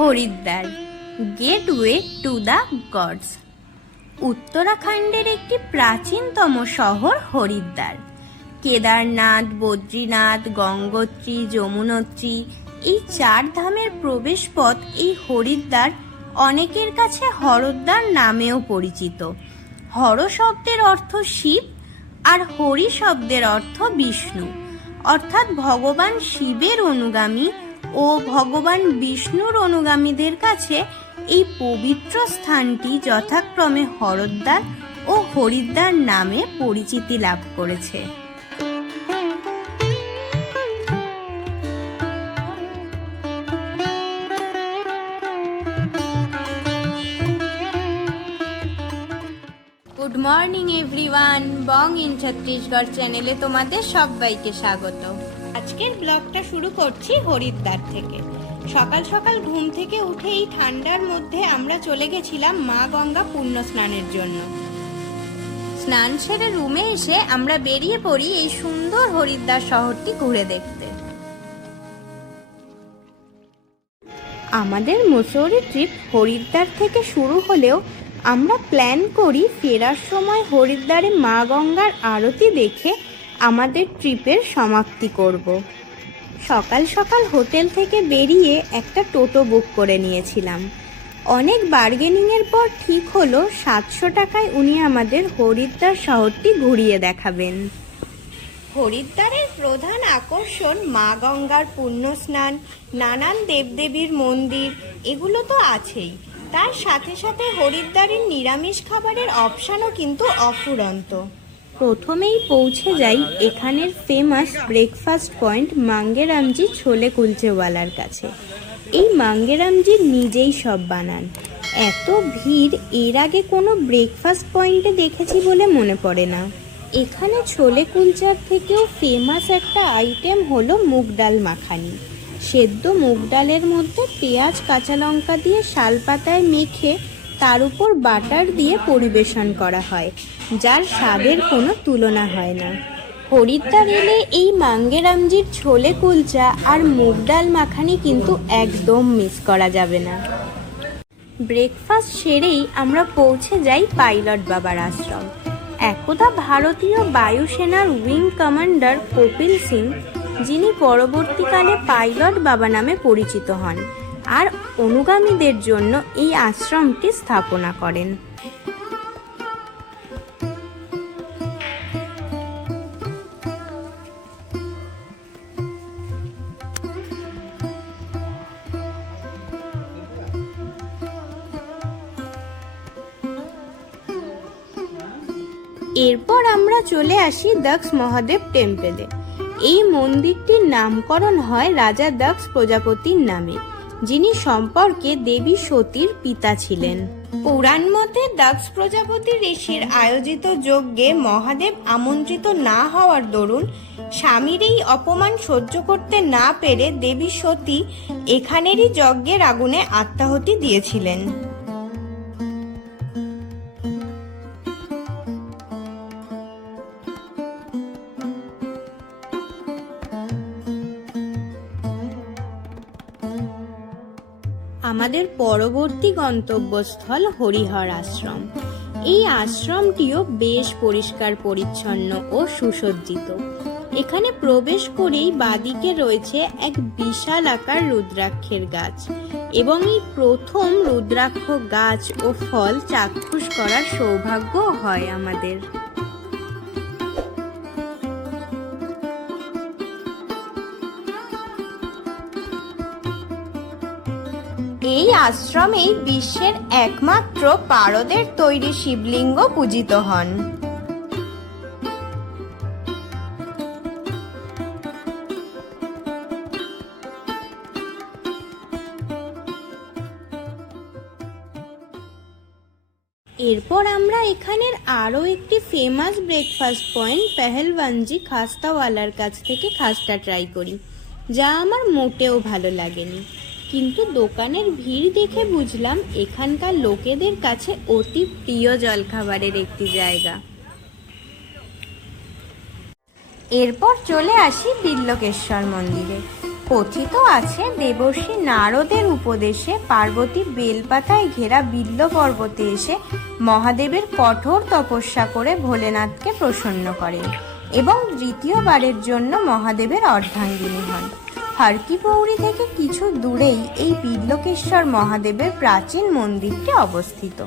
Haridwar gateway to the gods. উত্তরাখণ্ডের একটি প্রাচীনতম শহর হরিদ্বার। কেদারনাথ, বদ্রীনাথ, গঙ্গোত্রী, যমুনোত্রী এই চার ধামের প্রবেশ পথ এই হরিদ্বার অনেকের কাছে হরদ্বার নামেও পরিচিত। হর শব্দের অর্থ শিব আর হরি শব্দের অর্থ বিষ্ণু, অর্থাৎ ভগবান শিবের অনুগামী ও ভগবান বিষ্ণুর অনুগামীদের কাছে এই পবিত্র স্থানটি যথাক্রমে হরদ্বার ও হরিদ্বার নামে পরিচিতি লাভ করেছে। Good morning everyone, Bong in Chhattisgarh চ্যানেলে তোমাদের সবাইকে স্বাগত। আজকের ব্লগটা শুরু করছি হরিদ্বার থেকে। সকাল সকাল ঘুম থেকে উঠে এই ঠান্ডার মধ্যে আমরা চলে গেছিলাম মা গঙ্গা পুণ্য স্নানের জন্য। স্নান সেরে রুমে এসে আমরা বেরিয়ে পড়ি এই সুন্দর হরিদ্বার শহরটি ঘুরে দেখতে। আমাদের মুসৌরি ট্রিপ হরিদ্বার থেকে শুরু হলেও আমরা প্ল্যান করি ফেরার সময় হরিদ্বারে মা গঙ্গার আরতি দেখে আমাদের ট্রিপের সমাপ্তি করব। সকাল সকাল হোটেল থেকে বেরিয়ে একটা টোটো বুক করে নিয়েছিলাম। অনেক বার্গেনিংয়ের পর ঠিক হলো 700 টাকায় উনি আমাদের হরিদ্বার শহরটি ঘুরিয়ে দেখাবেন। হরিদ্বারের প্রধান আকর্ষণ মা গঙ্গার পুণ্য স্নান, নানান দেবদেবীর মন্দির, এগুলো তো আছেই। তার সাথে সাথে হরিদ্বারের নিরামিষ খাবারের অপশানও কিন্তু অফুরন্ত। প্রথমেই পৌঁছে যাই এখানের ফেমাস ব্রেকফাস্ট পয়েন্ট মাঙ্গেরামজি ছোলে কুলচেওয়ালার কাছে। এই মাঙ্গেরামজি নিজেই সব বানান। এত ভিড় এর আগে কোনো ব্রেকফাস্ট পয়েন্টে দেখেছি বলে মনে পড়ে না। এখানে ছোলে কুলচার থেকেও ফেমাস একটা আইটেম হলো মুগ ডাল মাখানি। সেদ্ধ মুগ ডালের মধ্যে পেঁয়াজ, কাঁচা লঙ্কা দিয়ে শালপাতায় মেখে তার উপর বাটার দিয়ে পরিবেশন করা হয়, যার স্বাদের কোনো তুলনা হয় না। হরিদ্বার এলে এই মাঙ্গেরামজির ছোলে কুলচা আর মুগ ডাল মাখানি কিন্তু একদম মিস করা যাবে না। ব্রেকফাস্ট সেরেই আমরা পৌঁছে যাই পাইলট বাবার আশ্রম। একদা ভারতীয় বায়ুসেনার উইং কমান্ডার কপিল সিং, যিনি পরবর্তীকালে পাইলট বাবা নামে পরিচিত হন, আর অনুগামীদের জন্য এই আশ্রমটি স্থাপনা করেন। এরপর আমরা চলে আসি দক্ষ মহাদেব টেম্পলে। এই মন্দিরটির নামকরণ হয় রাজা দক্ষ প্রজাপতির নামে, যিনি সম্পর্কে দেবী সতীর পিতা ছিলেন। পুরাণ মতে দক্ষ প্রজাপতি ঋষির আয়োজিত যজ্ঞে মহাদেব আমন্ত্রিত না হওয়ার দরুন স্বামীর এই অপমান সহ্য করতে না পেরে দেবী সতী এখানেরই যজ্ঞের আগুনে আত্মাহুতি দিয়েছিলেন। আমাদের পরবর্তী গন্তব্যস্থল হরিহর আশ্রম। এই আশ্রমটিও বেশ পরিষ্কার পরিচ্ছন্ন ও সুসজ্জিত। এখানে প্রবেশ করেই বাদিকে রয়েছে এক বিশাল আকার রুদ্রাক্ষের গাছ, এবং এই প্রথম রুদ্রাক্ষ গাছ ও ফল চাক্ষুষ করার সৌভাগ্য হয় আমাদের। এই আশ্রমেই বিশ্বের একমাত্র পারদের তৈরি শিবলিঙ্গ পূজিত হন। এরপর আমরা এখানের আরও একটি ফেমাস ব্রেকফাস্ট পয়েন্ট পেহেলওয়ানজি খাস্তাওয়ালার কাছ থেকে খাস্তা ট্রাই করি, যা আমার মোটেও ভালো লাগেনি। কিন্তু দোকানের ভিড় দেখে বুঝলাম এখানকার লোকেদের কাছে অতি প্রিয় জলখাবারের একটি জায়গা। এরপর চলে আসি বিল্লকেশ্বর মন্দিরে। কথিত আছে দেবর্ষি নারদের উপদেশে পার্বতী বেলপাতায় ঘেরা বিল্ল পর্বতে এসে মহাদেবের কঠোর তপস্যা করে ভোলেনাথকে প্রসন্ন করেন এবং দ্বিতীয়বারের জন্য মহাদেবের অর্ধাঙ্গিনী হন। হরকি-পৌড়ি থেকে কিছু দূরেই এই বিল্লকেশ্বর মহাদেবের প্রাচীন মন্দিরটি অবস্থিত।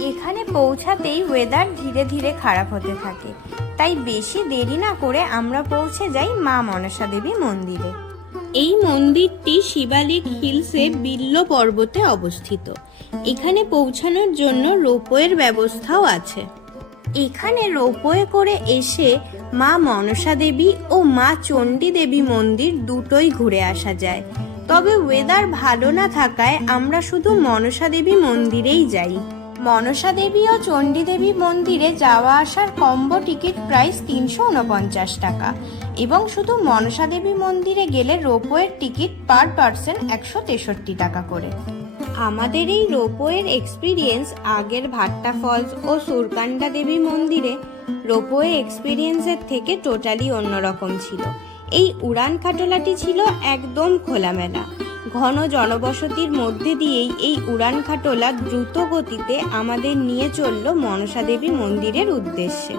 এখানে পৌঁছাতেই ওয়েদার ধীরে ধীরে খারাপ হতে থাকে, তাই বেশি দেরি না করে আমরা পৌঁছে যাই মা মনসা দেবী মন্দিরে। এই মন্দিরটি শিবালিক হিলসে বিল্ল পর্বতে অবস্থিত। এখানে পৌঁছানোর জন্য রোপওয়ের ব্যবস্থাও আছে। এখানে রোপওয়ে করে এসে মা মনসা দেবী ও মা চণ্ডী দেবী মন্দির দুটোই ঘুরে আসা যায়। তবে ওয়েদার ভালো না থাকায় আমরা শুধু মনসা দেবী মন্দিরেই যাই। মনসা দেবী ও চণ্ডী দেবী মন্দিরে যাওয়া আসার কম্বো টিকিট প্রাইস 349 টাকা এবং শুধু মনসা দেবী মন্দিরে গেলে রোপওয়ের টিকিট পার পার্সন 163 টাকা করে। আমাদের এই রোপওয়ের এক্সপিরিয়েন্স আগের ভাট্টা ফলস ও সুরকান্ডা দেবী মন্দিরে রোপওয়ে এক্সপিরিয়েন্সের থেকে টোটালি অন্যরকম ছিল। এই উড়ান খাটোলাটি ছিল একদম খোলামেলা। ঘন জনবসতির মধ্যে দিয়েই এই উড়ান খাটোলা দ্রুত গতিতে আমাদের নিয়ে চলল মনসা দেবী মন্দিরের উদ্দেশ্যে।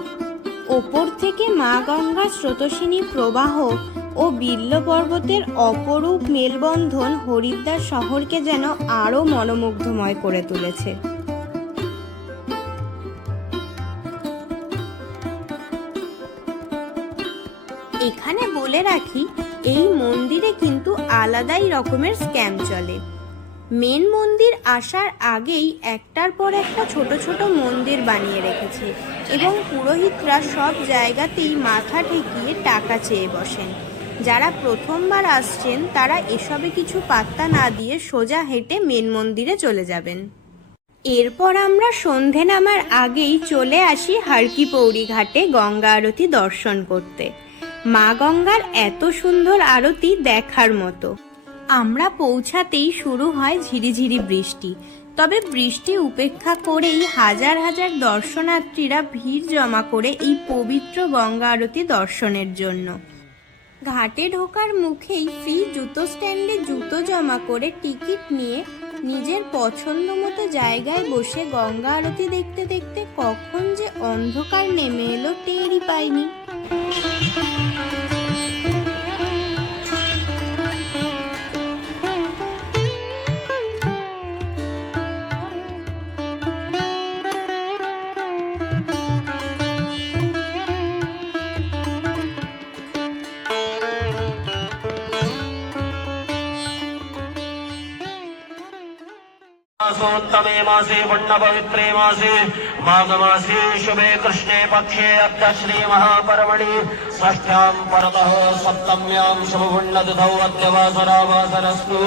ওপর থেকে মা গঙ্গার স্রোতস্বিনী প্রবাহ ও বিল্ল পর্বতের অপরূপ মেলবন্ধন হরিদ্বার শহরকে যেন আরো মনোমুগ্ধময় করে তুলেছে। এখানে বলে রাখি, এই মন্দিরে কিন্তু আলাদাই রকমের স্ক্যাম চলে। মেন মন্দির আসার আগেই একটার পর একটা ছোট ছোট মন্দির বানিয়ে রেখেছে এবং পুরোহিতরা সব জায়গাতেই মাথা ঠেকিয়ে টাকা চেয়ে বসেন। যারা প্রথমবার আসছেন তারা এসবে কিছু পাত্তা না দিয়ে সোজা হেঁটে মেন মন্দিরে চলে যাবেন। এরপর আমরা সন্ধে নামার আগেই চলে আসি হরকি-পৌড়ি ঘাটে গঙ্গা আরতি দর্শন করতে। মা গঙ্গার এত সুন্দর আরতি দেখার মতো। আমরা পৌঁছাতেই শুরু হয় ঝিরিঝিরি বৃষ্টি। তবে বৃষ্টি উপেক্ষা করেই হাজার হাজার দর্শনার্থীরা ভিড় জমা করে এই পবিত্র গঙ্গা আরতি দর্শনের জন্য। ঘাটে ঢোকার মুখেই ফ্রি জুতো স্ট্যান্ডে জুতো জমা করে টিকিট নিয়ে নিজের পছন্দ মতো জায়গায় বসে গঙ্গা আরতি দেখতে দেখতে কখন যে অন্ধকার নেমে এলো টেরই পাইনি। मासोत्तमे मासे पुण्यपवित्रे मासे माघमासे शुभे कृष्णे पक्षे अद्य श्री महापर्वणि षष्ठ्यां परतः सप्तम्यां शुभपुण्यतिथौ अद्य वासरावासरस्तु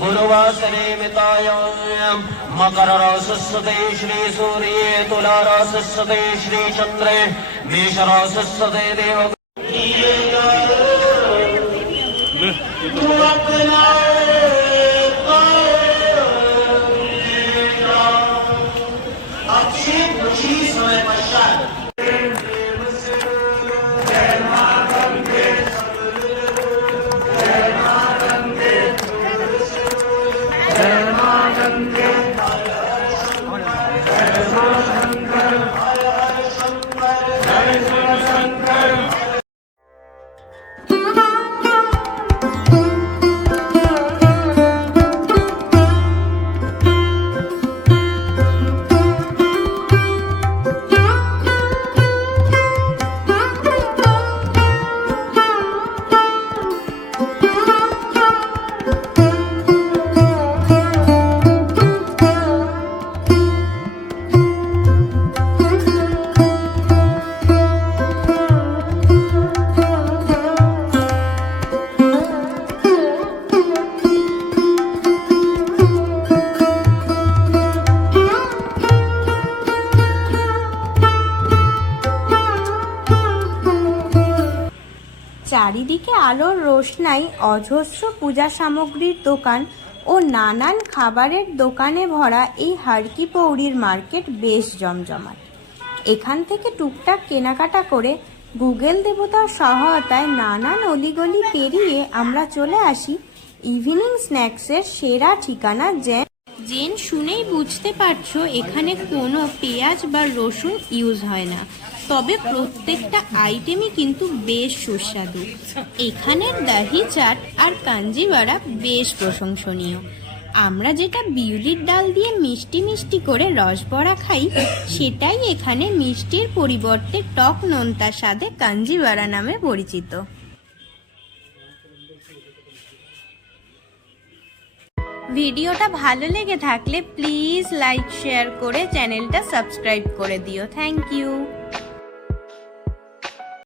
गुरुवासरे मितायां मकरराशिस्सते श्री सूर्ये तुलाराशिस्सते श्री चन्द्रे मेषराशिस्सते देव চারিদিকে আলোর রোশনাই, অজস্র পূজা সামগ্রীর দোকান ও নানান খাবারের দোকানে ভরা এই হারকি পৌরির মার্কেট বেশ জমজমাট। এখান থেকে টুকটাক কেনাকাটা করে গুগল দেবতার সহায়তায় নানান অলিগলি পেরিয়ে আমরা চলে আসি ইভিনিং স্ন্যাক্সের সেরা ঠিকানা জেন শুনেই বুঝতে পারছো এখানে কোনো পেঁয়াজ বা রসুন ইউজ হয় না, তবে প্রত্যেকটা আইটেমই কিন্তু বেশ সুস্বাদু। এখানের দহি চাট আর কাঞ্জিবাড়া বেশ প্রশংসনীয়। আমরা যেটা বিউলির ডাল দিয়ে মিষ্টি মিষ্টি করে রসবড়া খাই, সেটাই এখানে মিষ্টির পরিবর্তে টক নোনতা স্বাদে কাঞ্জিবাড়া নামে পরিচিত। ভিডিওটা ভালো লেগে থাকলে প্লিজ লাইক শেয়ার করে চ্যানেলটা সাবস্ক্রাইব করে দিও। Thank you.